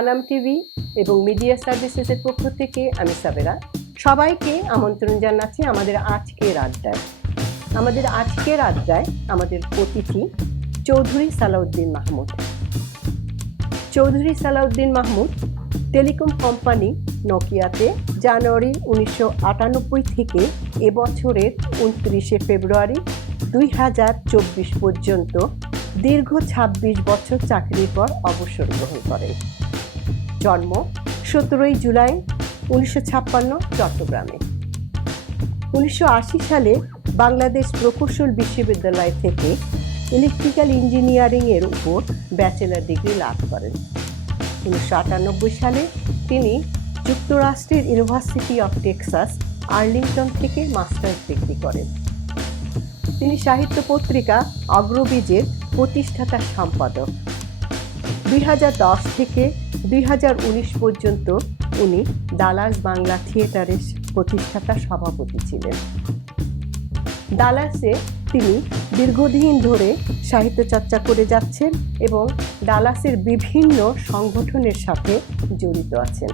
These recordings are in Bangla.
সানাম টিভি এবং মিডিয়া সার্ভিসেসের পক্ষ থেকে আমি সাবেরা সবাইকে আমন্ত্রণ জানাচ্ছি আমাদের আজকের আড্ডায়। আমাদের আজকের আড্ডায় আমাদের অতিথি চৌধুরী সালাউদ্দিন মাহমুদ। চৌধুরী সালাউদ্দিন মাহমুদ টেলিকম কোম্পানি নোকিয়াতে জানুয়ারি 1998 থেকে এবছরের 29শে ফেব্রুয়ারি 2024 পর্যন্ত দীর্ঘ 26 বছর চাকরির পর অবসর গ্রহণ করেন। জন্ম 17 জুলাই 1956 চট্টগ্রামে। 1980 সালে বাংলাদেশ প্রকৌশল বিশ্ববিদ্যালয় থেকে ইলেকট্রিক্যাল ইঞ্জিনিয়ারিং এর উপর ব্যাচেলর ডিগ্রি লাভ করেন। 1998 সালে তিনি যুক্তরাষ্ট্রের ইউনিভার্সিটি অফ টেক্সাস আর্লিংটন থেকে মাস্টার্স ডিগ্রি করেন। তিনি সাহিত্য পত্রিকা অগ্রবীজের প্রতিষ্ঠাতা সম্পাদক। 2010 থেকে 2019 পর্যন্ত উনি ডালাস বাংলা থিয়েটারের প্রতিষ্ঠাতা সভাপতি ছিলেন। ডালাসে তিনি দীর্ঘদিন ধরে সাহিত্য চর্চা করে যাচ্ছেন এবং ডালাসের বিভিন্ন সংগঠনের সাথে জড়িত আছেন।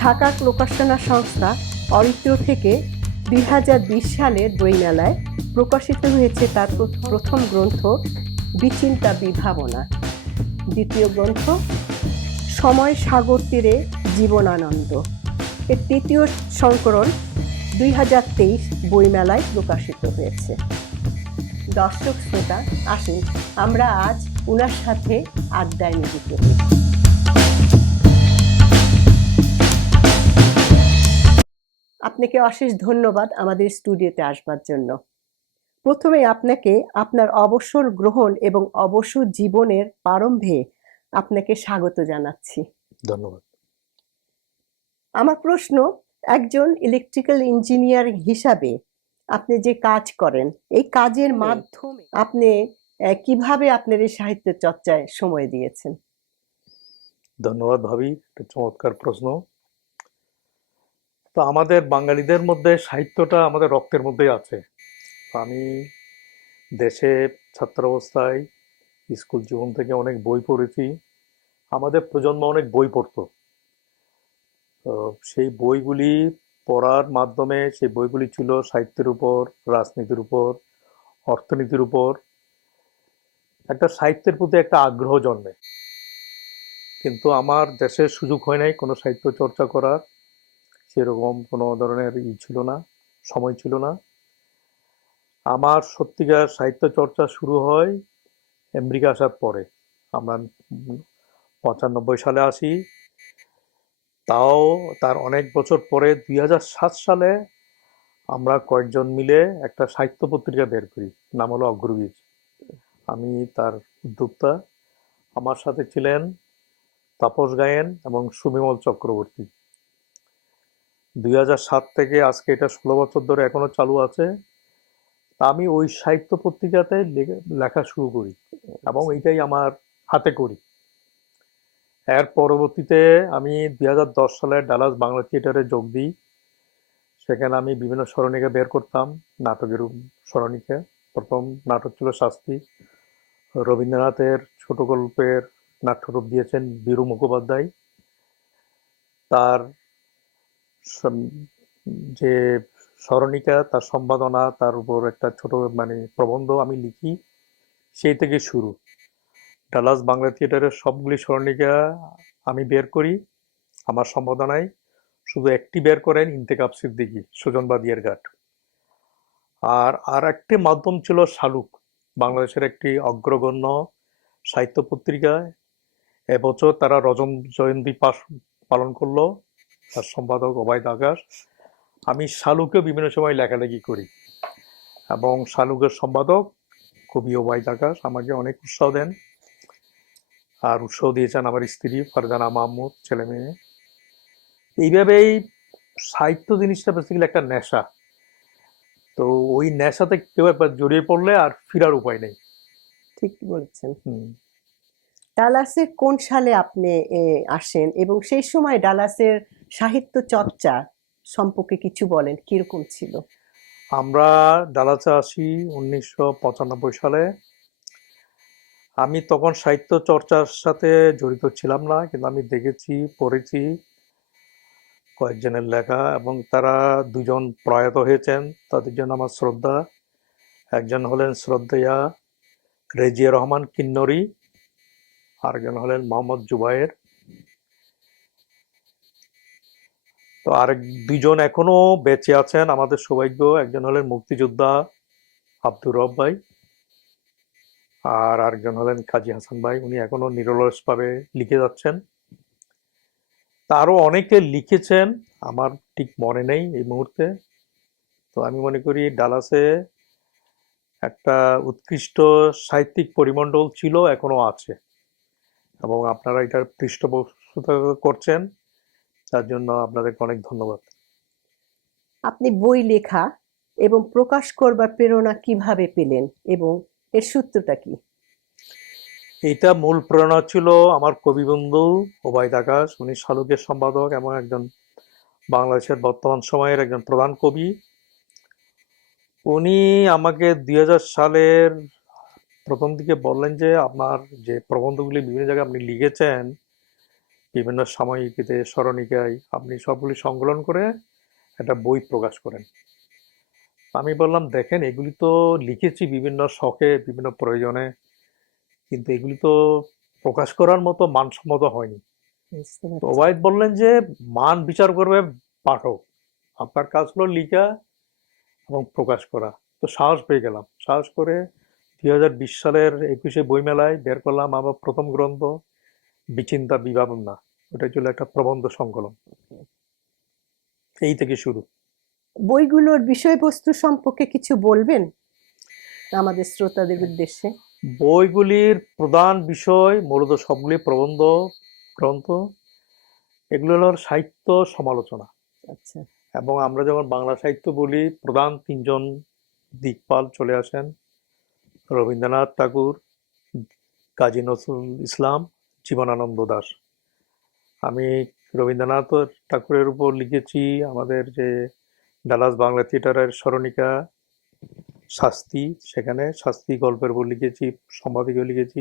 ঢাকা প্রকাশনা সংস্থা অরিত্র থেকে 2020 সালের বইমেলায় প্রকাশিত হয়েছে তার প্রথম গ্রন্থ বিচিন্তা বিভাবনা, দ্বিতীয় গ্রন্থ সময় সাগর তীরে জীবনানন্দ, এর তৃতীয় সংকলন 2023 বইমেলায় প্রকাশিত হয়েছে। দর্শক শ্রোতা, আসুন আমরা আজ ওনার সাথে আড্ডায় মিলিত হই। আপনাকে অশেষ ধন্যবাদ আমাদের স্টুডিওতে আসবার জন্য। প্রথমে আপনাকে আপনার অবসর গ্রহণ এবং অবসর জীবনের প্রারম্ভে আপনাকে স্বাগত জানাচ্ছি। ধন্যবাদ। আমার প্রশ্ন, একজন ইলেকট্রিক্যাল ইঞ্জিনিয়ার হিসাবে আপনি যে কাজ করেন, এই কাজের মাধ্যমে আপনি কিভাবে আপনার এই সাহিত্য চর্চায় সময় দিয়েছেন? ধন্যবাদ ভাবি, একটা চমৎকার প্রশ্ন। তো আমাদের বাঙালিদের মধ্যে সাহিত্যটা আমাদের রক্তের মধ্যেই আছে। আমি দেশে ছাত্র অবস্থায় স্কুল জীবন থেকে অনেক বই পড়েছি। আমাদের প্রজন্ম অনেক বই পড়তো। তো সেই বইগুলি পড়ার মাধ্যমে সেই বইগুলি ছিল সাহিত্যের উপর, রাজনীতির উপর, অর্থনীতির উপর। একটা সাহিত্যের প্রতি একটা আগ্রহ জন্মে। কিন্তু আমার দেশে সুযোগ হয় নাই কোনো সাহিত্য চর্চা করার, সেরকম কোনো ধরনের ছিল না, সময় ছিল না। আমার সত্যিকার সাহিত্য চর্চা শুরু হয় আমেরিকা আসার পরে। আমরা 95 সালে আসি, তাও তার অনেক বছর পরে 2007 সালে আমরা কয়েকজন মিলে একটা সাহিত্য পত্রিকা বের করি, নাম হলো অগ্রবীজ। আমি তার উদ্যোক্তা। আমার সাথে ছিলেন তাপস গায়েন এবং সুবিমল চক্রবর্তী। 2007 থেকে আজকে এটা 16 বছর ধরে এখনো চালু আছে। আমি ওই সাহিত্য পত্রিকাতে লেখা শুরু করি এবং এইটাই আমার হাতে করি। এর পরবর্তীতে আমি 2010 সালে ডালাস বাংলা থিয়েটারে যোগ দিই। সেখানে আমি বিভিন্ন স্মরণিকা বের করতাম, নাটকের স্মরণিকা। প্রথম নাটক ছিল শাস্তি। রবীন্দ্রনাথের ছোট গল্পের নাট্যরূপ দিয়েছেন বীরু মুখোপাধ্যায়। তার যে স্মরণিকা, তার সম্পাদনা, তার উপর একটা ছোট প্রবন্ধ আমি লিখি। সেই থেকে শুরু। ডালাস বাংলা থিয়েটারের সবগুলি স্মরণিকা আমি বের করি আমার সম্পাদনায়। শুধু একটি বের করেন ইন্তেখাব সিদ্দিকী, সুজন বাদিয়ার ঘাট। আর একটি মাধ্যম ছিল শালুক, বাংলাদেশের একটি অগ্রগণ্য সাহিত্য পত্রিকা। এবছর তারা রজম জয়ন্তী পালন করলো, তার সম্পাদক ওবায়দ আকাশ। আমি শালুকে বিভিন্ন সময় লেখালেখি করি এবং শালুকের সম্পাদক কবি ওবায়দ আকাশ আমাকে অনেক উৎসাহ দেন। আর উৎসাহ দিয়েছেন আমার স্ত্রী ফারজানা মাহমুদ, ছেলে মেয়ে। এইভাবেই সাহিত্য জিনিসটা বেসিক্যালি একটা নেশা। তো ওই নেশাতে কেউ একবার জড়িয়ে পড়লে আর ফিরার উপায় নেই। ঠিক বলছেন। ডালাসে কোন সালে আপনি আসেন এবং সেই সময় ডালাসের সাহিত্য চর্চা সম্পর্কে কিছু বলেন, কিরকম ছিল? আমরা ডালাসে আসি 1995 সালে। আমি তখন সাহিত্য চর্চার সাথে জড়িত ছিলাম না, কিন্তু আমি দেখেছি, পড়েছি কয়েকজনের লেখা, এবং তারা দুজন প্রয়াত হয়েছেন, তাদের জন্য আমার শ্রদ্ধা। একজন হলেন শ্রদ্ধেয়া রেজিয়া রহমান কিন্নরী, আরেকজন হলেন মোহাম্মদ জুবায়ের। তো আরেক দুজন এখনো বেঁচে আছেন, আমাদের সৌভাগ্য। একজন হলেন মুক্তিযোদ্ধা আব্দুর রব ভাই, আর আরেকজন হলেন কাজী হাসান ভাই, উনি এখনো নিরলসভাবে লিখে যাচ্ছেন। তা আরো অনেকে লিখেছেন, আমার ঠিক মনে নেই এই মুহূর্তে। তো আমি মনে করি ডালাসে একটা উৎকৃষ্ট সাহিত্যিক পরিমণ্ডল ছিল, এখনো আছে, এবং আপনারা এটার পৃষ্ঠপোষকতা করছেন, তার জন্য আপনাদেরকে অনেক ধন্যবাদ। আপনি বই লেখা এবং প্রকাশ করবার প্রেরণা কিভাবে পেলেন এবং এর সূত্রটা কি? এইটা মূল প্রেরণা ছিল আমার কবি বন্ধু ওবায়দ আকাশ, উনি শালুকের সম্পাদক এবং একজন বাংলাদেশের বর্তমান সময়ের একজন প্রধান কবি। উনি আমাকে 2000 সালের প্রথম দিকে বললেন যে আপনার যে প্রবন্ধগুলি বিভিন্ন জায়গায় আপনি লিখেছেন, বিভিন্ন সাময়িকীতে, স্মরণিকায়, আপনি সবগুলি সংকলন করে একটা বই প্রকাশ করেন। আমি বললাম, দেখেন, এগুলি তো লিখেছি বিভিন্ন শখে, বিভিন্ন প্রয়োজনে, কিন্তু এগুলি তো প্রকাশ করার মতো মানসম্মত হয়নি। বুঝতে তো পারছি। ওবায়দ বললেন যে মান বিচার করবে পাঠক, আপনার কাজ হলো লিখা এবং প্রকাশ করা। তো সাহস পেয়ে গেলাম, সাহস করে 2020 সালের 21শে বইমেলায় বের করলাম আমার প্রথম গ্রন্থ, বিচিন্তা বিভাবনা। ওটা ছিল একটা প্রবন্ধ সংকলন। এই থেকে শুরু। বইগুলোর বিষয়বস্তু সম্পর্কে কিছু বলবেন আমাদের শ্রোতাদের উদ্দেশ্যে? বইগুলির প্রধান বিষয় মূলত সবগুলি প্রবন্ধ গ্রন্থ। এগুলো হলো সাহিত্য সমালোচনা। আচ্ছা। এবং আমরা যখন বাংলা সাহিত্য বলি, প্রধান তিনজন দিকপাল চলে আসেন: রবীন্দ্রনাথ ঠাকুর, কাজী নজরুল ইসলাম, জীবনানন্দ দাশ। আমি রবীন্দ্রনাথ ঠাকুরের উপর লিখেছি আমাদের যে ডালাস বাংলা থিয়েটারের স্মরণিকা শাস্তি, সেখানে শাস্তি গল্পের উপর লিখেছি, সম্পাদকীয় লিখেছি।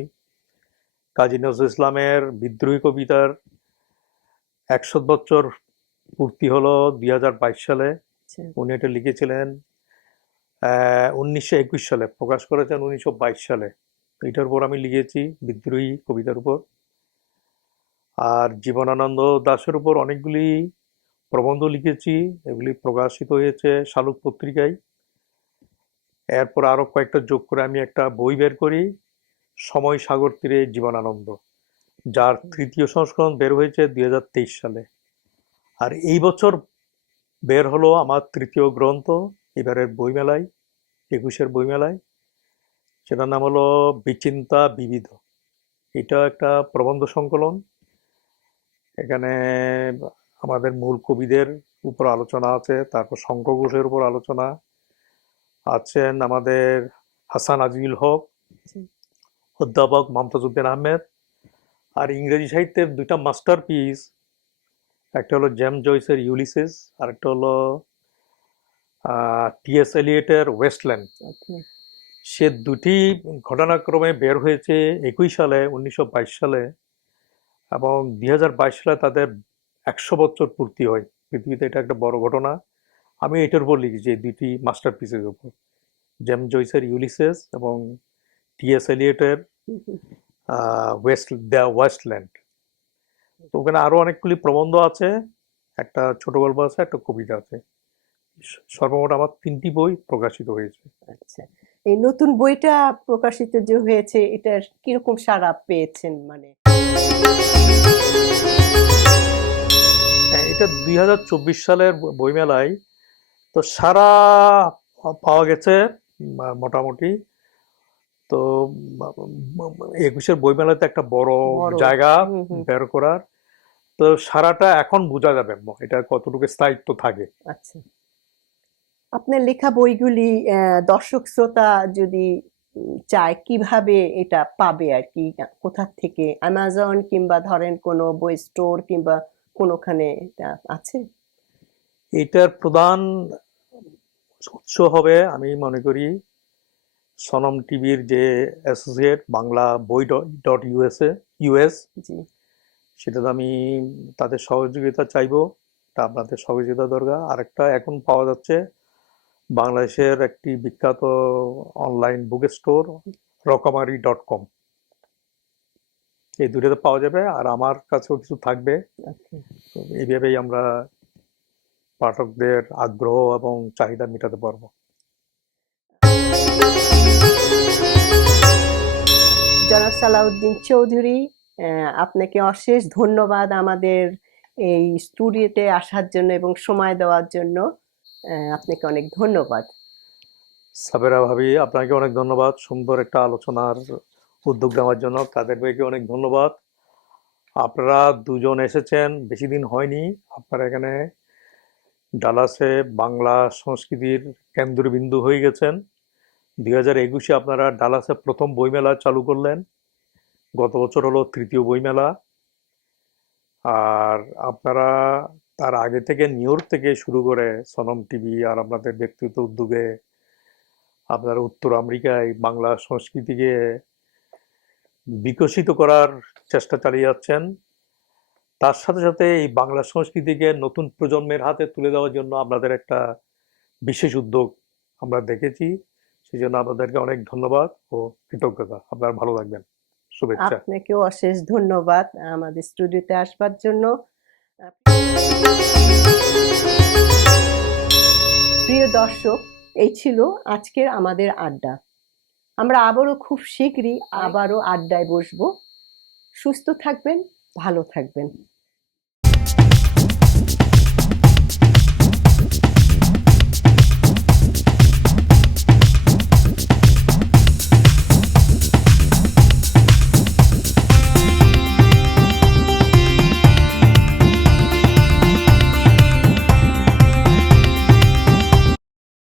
কাজী নজরুল ইসলামের বিদ্রোহী কবিতার 100 বছর পূর্তি হলো 2022 সালে, আচ্ছা। উনি এটা লিখেছিলেন। 1921 সালে প্রকাশ করেছেন, 1922 সালে। এটার উপর আমি লিখেছি, বিদ্রোহী কবিতার উপর। আর জীবনানন্দ দাশের উপর অনেকগুলি প্রবন্ধ লিখেছি, এগুলি প্রকাশিত হয়েছে শালুক পত্রিকায়। এরপর আরো কয়েকটা যোগ করে আমি একটা বই বের করি, সময় সাগর তীরে জীবনানন্দ, যার তৃতীয় সংস্করণ বের হয়েছে 2023 সালে। আর এই বছর বের হলো আমার তৃতীয় গ্রন্থ এবারের বইমেলায়, 21-এর বইমেলায়। সেটার নাম হলো বিচিন্তা বিবিধ। এটা একটা প্রবন্ধ সংকলন। এখানে আমাদের মূল কবিদের উপর আলোচনা আছে, তারপর শঙ্খ ঘোষের উপর আলোচনা আছেন, আমাদের হাসান আজিজুল হক, অধ্যাপক মমতাজ উদ্দিন আহমেদ। আর ইংরেজি সাহিত্যের দুইটা মাস্টারপিস, একটা হলো জেমস জয়েসের ইউলিসিস, আর একটা হলো টি.এস. এলিয়টের ওয়েস্টল্যান্ড। ওকে। সে দুটি ঘটনাক্রমে বের হয়েছে 21 সালে, 1922 সালে, এবং 2022 সালে তাদের 100 বছর পূর্তি হয় পৃথিবীতে। এটা একটা বড় ঘটনা। আমি এটার উপর লিখেছি, এই দুটি মাস্টারপিসের উপর, জেমস জয়েসের ইউলিসিস এবং টি.এস. এলিয়টের দ্য ওয়েস্টল্যান্ড। তো ওখানে আরো অনেকগুলি প্রবন্ধ আছে, একটা ছোট গল্প আছে, একটা কবিতা আছে। সর্বমোট আমার 3টি বই প্রকাশিত হয়েছে। আচ্ছা। এই নতুন বইটা প্রকাশিত যে হয়েছে, এটার কিরকম সাড়া পেয়েছেন? মানে হ্যাঁ, এটা 2024 সালের বইমেলায় তো সারা পাওয়া গেছে মোটামুটি। তো 21-এর বইমেলাতে একটা বড় বড়। জায়গা হুম হুম। বের করার, তো সারাটা এখন বোঝা যাবে এটা কতটুকু স্থায়িত্ব থাকে। আচ্ছা। আপনার লেখা বইগুলি দর্শক শ্রোতা যদি চায়, কিভাবে এটা পাবে আর কি? কোথা থেকে? অ্যামাজন কিংবা ধরেন কোনো বই স্টোর কিংবা কোনোখানে এটা আছে? এটার প্রধান উৎস হবে, আমি মনে করি, সনম টিভির যে অ্যাসোসিয়েট বাংলা বই ডট ইউএস, জি। সেটাতে আমি তাদের সহযোগিতা চাইবো। তা আপনাদের সহযোগিতা দরকার। আরেকটা এখন পাওয়া যাচ্ছে বাংলাদেশের একটি বিখ্যাত অনলাইন বুক স্টোর রকমারি.com, এই দুটোতে পাওয়া যাবে। আর আমার কাছেও কিছু থাকবে। আচ্ছা। তো এইভাবেই আমরা পাঠকদের আগ্রহ এবং চাহিদা মেটাতে পারবো। জনাব সালাউদ্দিন চৌধুরী, আপনাকে অশেষ ধন্যবাদ আমাদের এই স্টুডিওতে আসার জন্য এবং সময় দেওয়ার জন্য। আপনাকে অনেক ধন্যবাদ। সাবেরা ভাবি, আপনাকে অনেক ধন্যবাদ সুন্দর একটা আলোচনার উদ্যোগ নেওয়ার জন্য। তাদের ভাইকে অনেক ধন্যবাদ। আপনারা দুজন এসেছেন, বেশি দিন হয়নি। আপনারা এখানে ডালাসে বাংলা সংস্কৃতির কেন্দ্রবিন্দু হয়ে গেছেন। 2021-এ আপনারা ডালাসে প্রথম বইমেলা চালু করলেন। গত বছর হলো তৃতীয় বইমেলা। আর আপনারা তার আগে থেকে নিউ ইয়র্ক থেকে শুরু করে সনম টিভি আর আপনাদের ব্যক্তিগত উদ্যোগে আপনারা উত্তর আমেরিকায় বাংলা সংস্কৃতিকে বিকশিত করার চেষ্টা চালিয়ে যাচ্ছেন। তার সাথে সাথে এই বাংলা সংস্কৃতিকে নতুন প্রজন্মের হাতে তুলে দেওয়ার জন্য আপনাদের একটা বিশেষ উদ্যোগ আমরা দেখেছি। সেই জন্য আপনাদেরকে অনেক ধন্যবাদ ও কৃতজ্ঞতা। আপনারা ভালো থাকবেন। শুভেচ্ছা। আপনাকেও অশেষ ধন্যবাদ আমাদের স্টুডিওতে আসবার জন্য। প্রিয় দর্শক, এই ছিল আজকের আমাদের আড্ডা। আমরা আবারও খুব শীঘ্রই আবারও আড্ডায় বসবো। সুস্থ থাকবেন, ভালো থাকবেন।